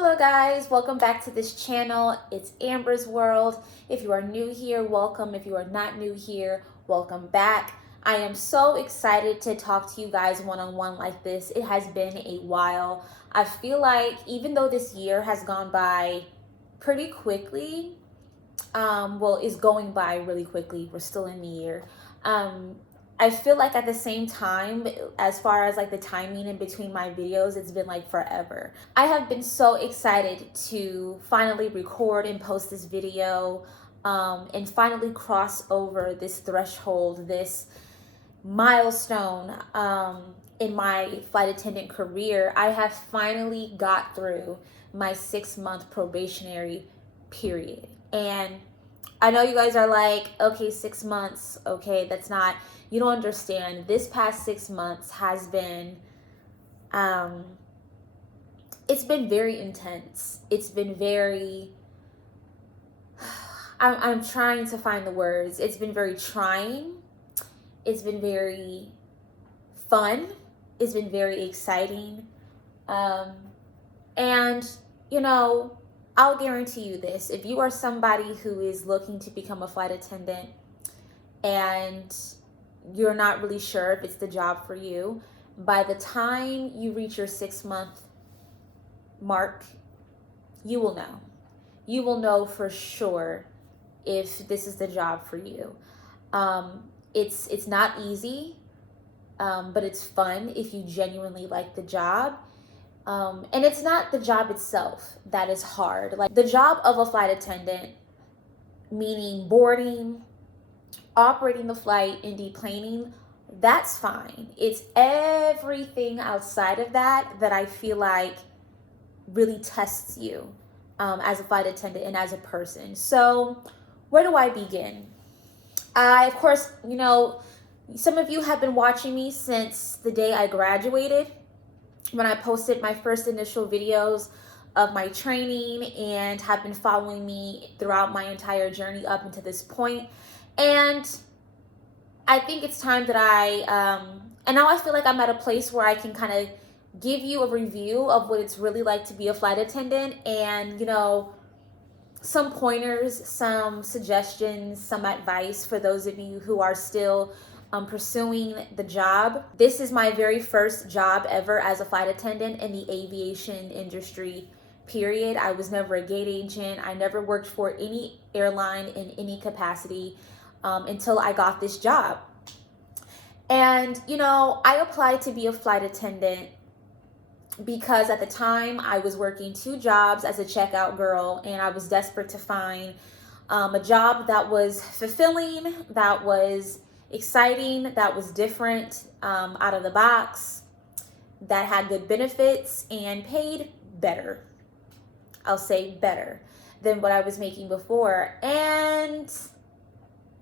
Hello guys, welcome back to this channel. It's Amber's World. If you are new here, welcome. If you are not new here, welcome back. I am so excited to talk to you guys one-on-one like this. It has been a while. I feel like even though this year has gone by pretty quickly, is going by really quickly. We're still in the year. I feel like at the same time, as far as like the timing in between my videos, it's been like forever. I have been so excited to finally record and post this video, and finally cross over this threshold, this milestone in my flight attendant career. I have finally got through my 6-month probationary period. And I know you guys are like, okay, 6 months, okay, that's not, you don't understand. This past 6 months has been, it's been very intense. It's been very, I'm trying to find the words. It's been very trying. It's been very fun. It's been very exciting. And, you know, I'll guarantee you this. If you are somebody who is looking to become a flight attendant and you're not really sure if it's the job for you, by the time you reach your 6-month mark, you will know. You will know for sure if this is the job for you. It's not easy, but it's fun if you genuinely like the job. And it's not the job itself that is hard. Like the job of a flight attendant, meaning boarding, operating the flight, and deplaning, that's fine. It's everything outside of that that I feel like really tests you as a flight attendant and as a person. So where do I begin? Of course, you know, some of you have been watching me since the day I graduated, when I posted my first initial videos of my training, and have been following me throughout my entire journey up until this point. And I think it's time that and now I feel like I'm at a place where I can kind of give you a review of what it's really like to be a flight attendant, and, you know, some pointers, some suggestions, some advice for those of you who are still pursuing the job. This is my very first job ever as a flight attendant in the aviation industry, period. I was never a gate agent. I never worked for any airline in any capacity until I got this job. And, you know, I applied to be a flight attendant because at the time I was working 2 jobs as a checkout girl, and I was desperate to find a job that was fulfilling, that was exciting, that was different, out of the box, that had good benefits and paid better. I'll say better than what I was making before. And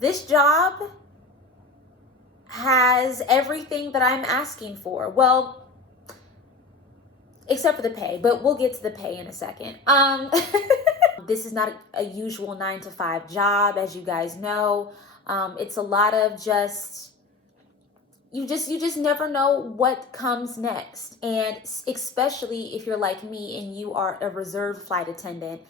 this job has everything that I'm asking for. Well, except for the pay, but we'll get to the pay in a second. This is not a usual 9-to-5 job, as you guys know. It's a lot of you just never know what comes next. And especially if you're like me and you are a reserve flight attendant.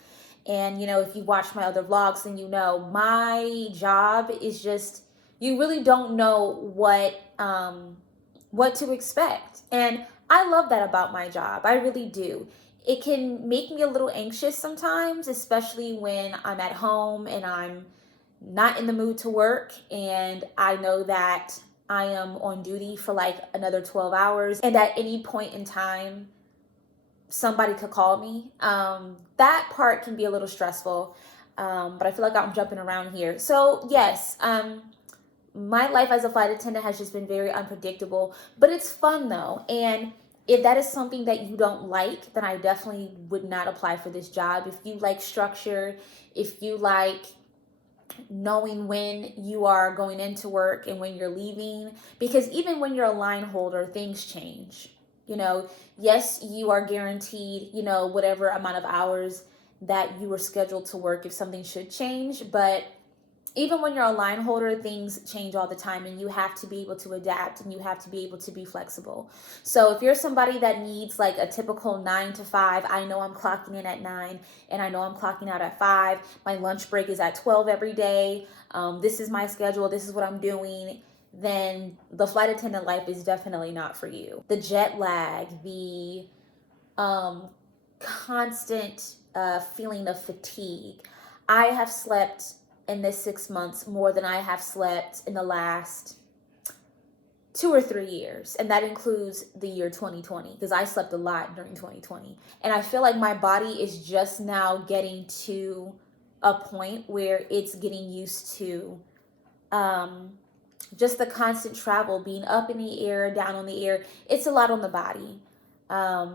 And, you know, if you watch my other vlogs, then you know my job is just, you really don't know what to expect. And I love that about my job. I really do. It can make me a little anxious sometimes, especially when I'm at home and I'm not in the mood to work, and I know that I am on duty for like another 12 hours, and at any point in time somebody could call me. That part can be a little stressful, but I feel like I'm jumping around here. So yes, my life as a flight attendant has just been very unpredictable, but it's fun though. And if that is something that you don't like, then I definitely would not apply for this job. If you like structure, if you like knowing when you are going into work and when you're leaving, because even when you're a line holder, things change. You know, yes, you are guaranteed, you know, whatever amount of hours that you were scheduled to work if something should change, but even when you're a line holder, things change all the time, and you have to be able to adapt, and you have to be able to be flexible. So if you're somebody that needs like a typical 9 to 5, I know I'm clocking in at 9 and I know I'm clocking out at 5. My lunch break is at 12 every day. This is my schedule. This is what I'm doing. Then the flight attendant life is definitely not for you. The jet lag, the constant feeling of fatigue. I have slept in this 6 months more than I have slept in the last 2 or 3 years. And that includes the year 2020, because I slept a lot during 2020. And I feel like my body is just now getting to a point where it's getting used to just the constant travel, being up in the air, down on the air. It's a lot on the body.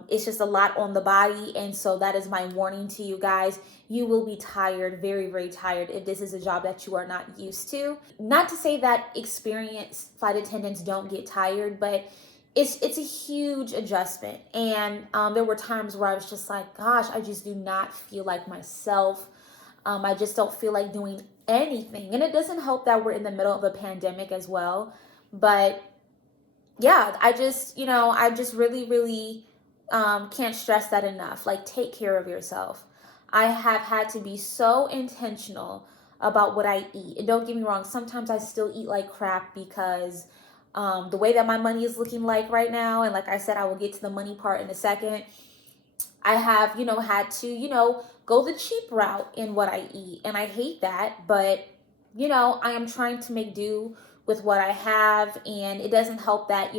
It's just a lot on the body. And so that is my warning to you guys. You will be tired, very, very tired, if this is a job that you are not used to. Not to say that experienced flight attendants don't get tired, but it's a huge adjustment. And there were times where I was just like, gosh, I just do not feel like myself. I just don't feel like doing anything. And it doesn't help that we're in the middle of a pandemic as well. But yeah, I just really, really can't stress that enough. Like, take care of yourself. I have had to be so intentional about what I eat. And don't get me wrong, sometimes I still eat like crap because the way that my money is looking like right now, and like I said, I will get to the money part in a second. I have, had to, go the cheap route in what I eat. And I hate that, but, I am trying to make do with what I have. And it doesn't help that,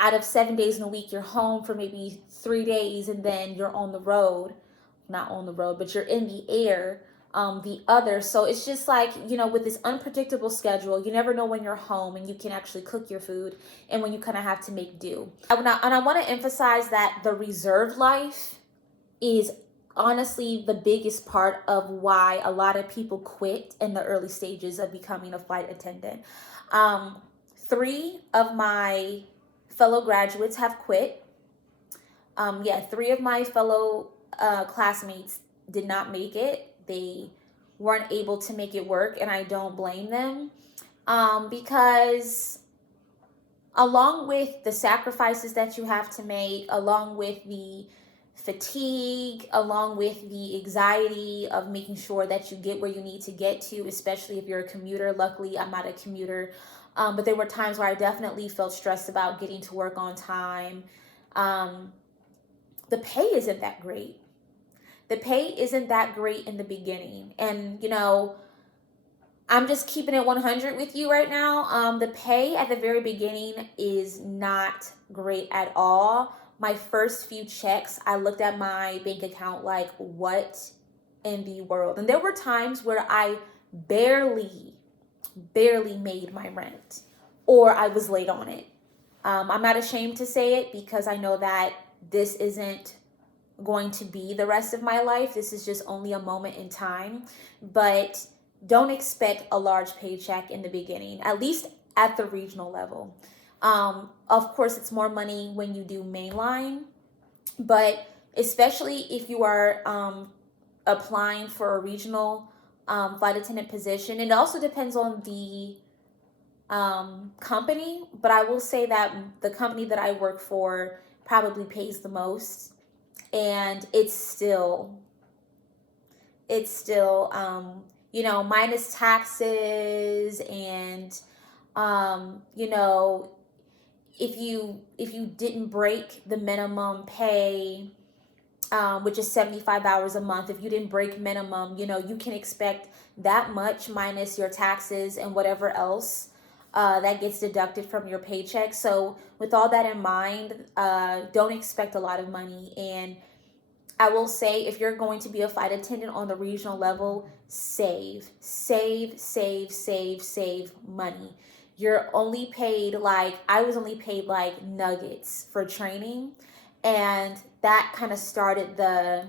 out of 7 days in a week, you're home for maybe 3 days, and then you're on the road, not on the road, but you're in the air the other. So it's just like, with this unpredictable schedule, you never know when you're home and you can actually cook your food, and when you kind of have to make do. And I want to emphasize that the reserve life is honestly the biggest part of why a lot of people quit in the early stages of becoming a flight attendant. 3 of my fellow graduates have quit. 3 of my fellow classmates did not make it. They weren't able to make it work, and I don't blame them, because along with the sacrifices that you have to make, along with the fatigue, along with the anxiety of making sure that you get where you need to get to, especially if you're a commuter. Luckily, I'm not a commuter, but there were times where I definitely felt stressed about getting to work on time. The pay isn't that great. The pay isn't that great in the beginning. And, I'm just keeping it 100 with you right now. The pay at the very beginning is not great at all. My first few checks, I looked at my bank account like, what in the world? And there were times where I barely made my rent, or I was late on it. I'm not ashamed to say it, because I know that this isn't going to be the rest of my life. This is just only a moment in time. But don't expect a large paycheck in the beginning, at least at the regional level. Of course, it's more money when you do mainline, but especially if you are applying for a regional flight attendant position, it also depends on the company. But I will say that the company that I work for probably pays the most, and it's still minus taxes, and if you didn't break the minimum pay, which is 75 hours a month, if you didn't break minimum, you can expect that much minus your taxes and whatever else that gets deducted from your paycheck. So with all that in mind, don't expect a lot of money. And I will say, if you're going to be a flight attendant on the regional level, save money. You're only paid I was only paid like nuggets for training. And that kind of started the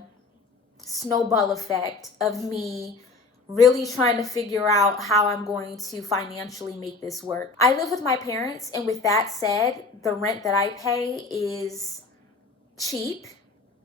snowball effect of me really trying to figure out how I'm going to financially make this work. I live with my parents, and with that said, the rent that I pay is cheap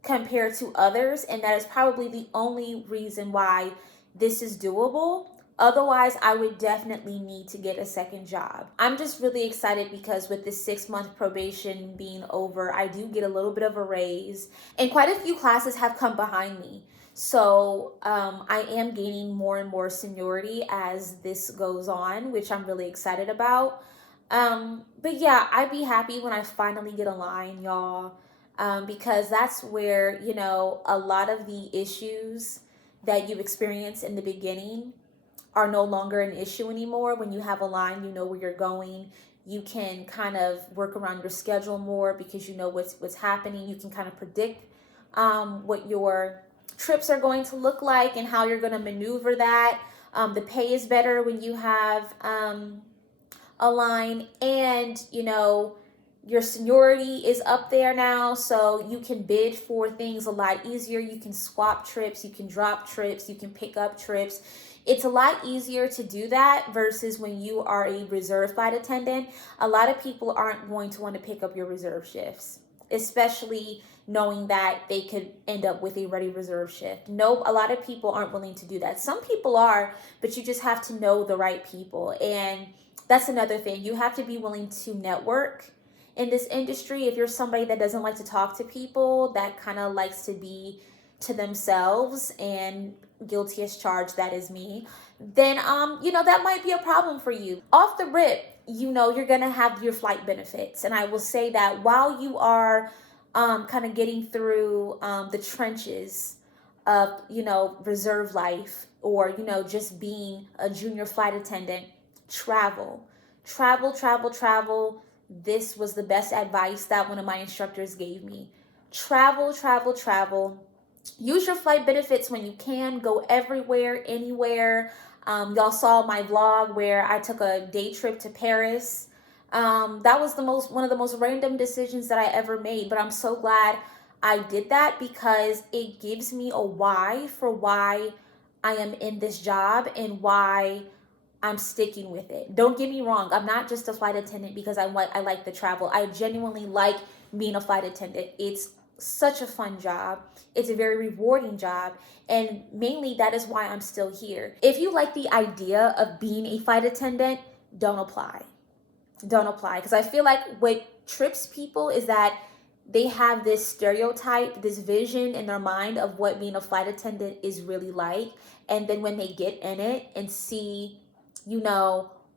compared to others, and that is probably the only reason why this is doable. Otherwise, I would definitely need to get a second job. I'm just really excited because with this 6-month probation being over, I do get a little bit of a raise, and quite a few classes have come behind me. So I am gaining more and more seniority as this goes on, which I'm really excited about. But yeah, I'd be happy when I finally get a line, y'all, because that's where, a lot of the issues that you experience in the beginning are no longer an issue anymore. When you have a line, you know where you're going. You can kind of work around your schedule more because you know what's happening. You can kind of predict what your trips are going to look like and how you're going to maneuver that. The pay is better when you have a line, and your seniority is up there now, so you can bid for things a lot easier. You can swap trips, you can drop trips, you can pick up trips. It's a lot easier to do that versus when you are a reserve flight attendant. A lot of people aren't going to want to pick up your reserve shifts, especially knowing that they could end up with a ready reserve shift. No, a lot of people aren't willing to do that. Some people are, but you just have to know the right people. And that's another thing. You have to be willing to network in this industry. If you're somebody that doesn't like to talk to people, that kind of likes to be to themselves, and guilty as charged, that is me, then that might be a problem for you. Off the rip, you're gonna have your flight benefits, and I will say that while you are kind of getting through the trenches of reserve life, or just being a junior flight attendant, travel. This was the best advice that one of my instructors gave me. Travel. Use your flight benefits when you can. Go everywhere, anywhere. Y'all saw my vlog where I took a day trip to Paris. That was one of the most random decisions that I ever made, but I'm so glad I did that because it gives me a why for why I am in this job and why I'm sticking with it. Don't get me wrong. I'm not just a flight attendant because I like the travel. I genuinely like being a flight attendant. It's such a fun job. It's a very rewarding job. And mainly that is why I'm still here. If you like the idea of being a flight attendant, don't apply. Don't apply. Because I feel like what trips people is that they have this stereotype, this vision in their mind of what being a flight attendant is really like. And then when they get in it and see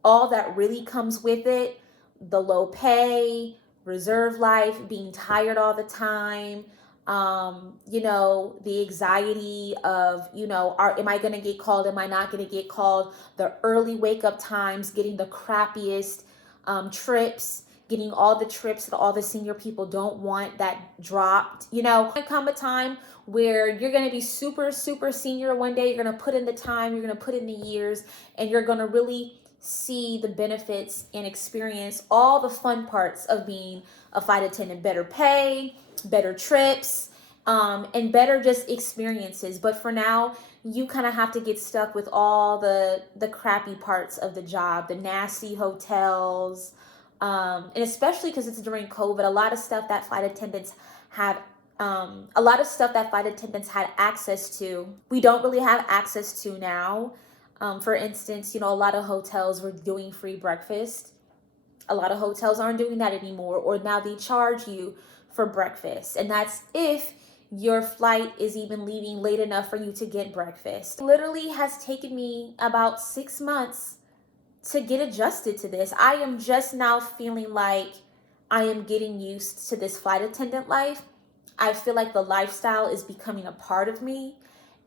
all that really comes with it, the low pay, reserve life, being tired all the time, the anxiety of, am I going to get called? Am I not going to get called? The early wake up times, getting the crappiest trips, getting all the trips that all the senior people don't want that dropped. There come a time where you're going to be super, super senior one day. You're going to put in the time, you're going to put in the years, and you're going to really see the benefits and experience all the fun parts of being a flight attendant. Better pay, better trips, and better just experiences. But for now, you kind of have to get stuck with all the crappy parts of the job, the nasty hotels, and especially because it's during COVID, a lot of stuff that flight attendants had access to, we don't really have access to now. For instance, a lot of hotels were doing free breakfast. A lot of hotels aren't doing that anymore, or now they charge you for breakfast. And that's if your flight is even leaving late enough for you to get breakfast. It literally has taken me about 6 months to get adjusted to this. I am just now feeling like I am getting used to this flight attendant life. I feel like the lifestyle is becoming a part of me,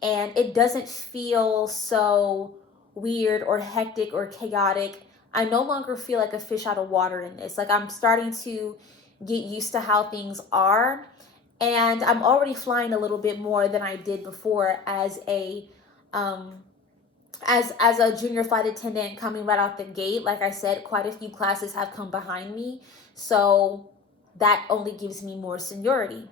and it doesn't feel so weird or hectic or chaotic. I no longer feel like a fish out of water in this. Like, I'm starting to get used to how things are, and I'm already flying a little bit more than I did before as a junior flight attendant coming right out the gate. Like I said, quite a few classes have come behind me, so that only gives me more seniority.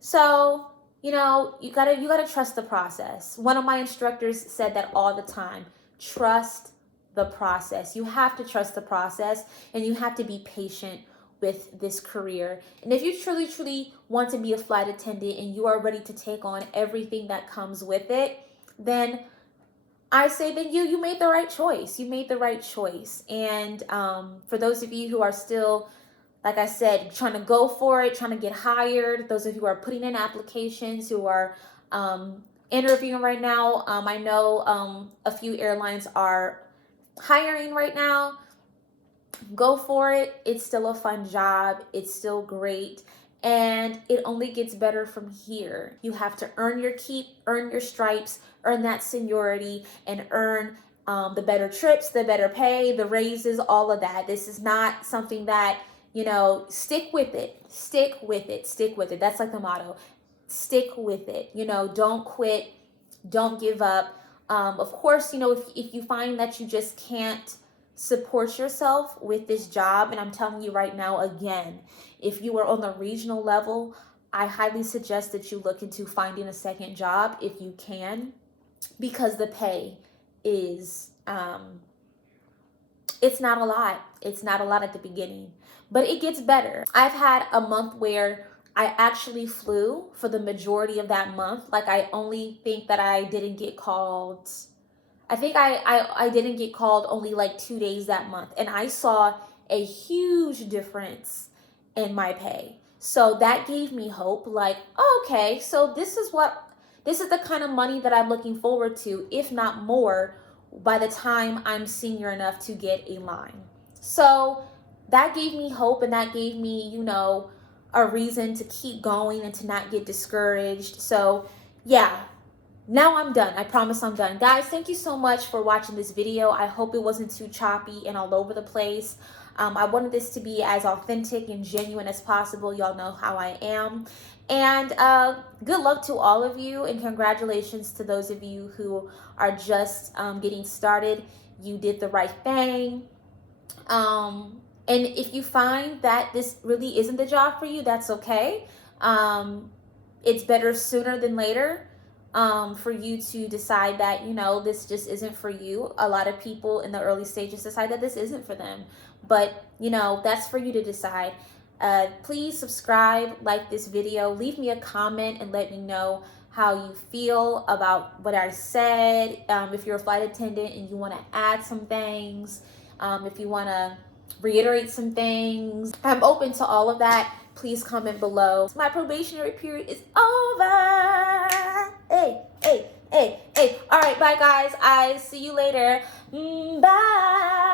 So you gotta trust the process. One of my instructors said that all the time. Trust the process. You have to trust the process, and you have to be patient with this career. And if you truly want to be a flight attendant and you are ready to take on everything that comes with it, then I say that you made the right choice. You made the right choice. And for those of you who are still, like I said, trying to go for it, trying to get hired, those of you who are putting in applications, who are interviewing right now, I know a few airlines are hiring right now. Go for it. It's still a fun job. It's still great. And it only gets better from here. You have to earn your keep, earn your stripes, earn that seniority, and earn the better trips, the better pay, the raises, all of that. This is not something that, stick with it. Stick with it. Stick with it. That's like the motto. Stick with it. Don't quit. Don't give up. Of course, if you find that you just can't support yourself with this job, and I'm telling you right now, again, if you are on the regional level, I highly suggest that you look into finding a second job if you can, because the pay is it's not a lot. It's not a lot at the beginning, but it gets better. I've had a month where I actually flew for the majority of that month. Like, I only think that I didn't get called. I think I didn't get called only like 2 days that month. And I saw a huge difference in my pay. So that gave me hope. Like, okay, so this is the kind of money that I'm looking forward to, if not more, by the time I'm senior enough to get a line. So that gave me hope, and that gave me, a reason to keep going and to not get discouraged. So yeah, now I'm done. I promise I'm done. Guys, thank you so much for watching this video. I hope it wasn't too choppy and all over the place. I wanted this to be as authentic and genuine as possible. Y'all know how I am. And good luck to all of you, and congratulations to those of you who are just getting started. You did the right thing. And if you find that this really isn't the job for you, that's okay. It's better sooner than later for you to decide that, this just isn't for you. A lot of people in the early stages decide that this isn't for them. But, that's for you to decide. Please subscribe, like this video, leave me a comment, and let me know how you feel about what I said. If you're a flight attendant and you want to add some things, if you want to reiterate some things, I'm open to all of that. Please comment below. My probationary period is over. Hey. All right, bye guys. I see you later. Bye.